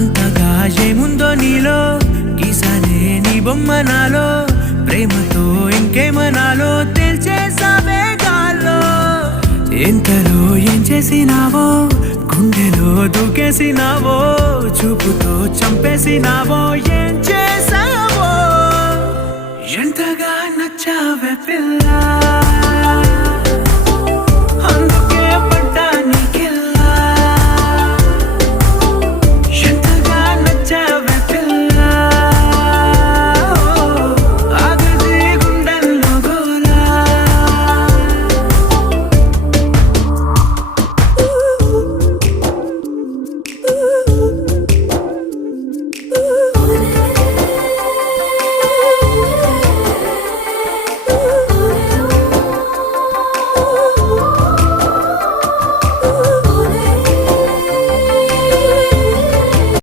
అంతగా ఏముందో నీలో గీసానే నీ బొమ్మ నాలో ప్రేమతో ఇంకేమనాలో తెలిచేసావే గాల్లో ఎంతలో ఏం చేసినావో గుండెలో దూకేసినావో చూపుతో చంపేసినావో ఏం చేసావో ఎంతగా నచ్చావే పిల్ల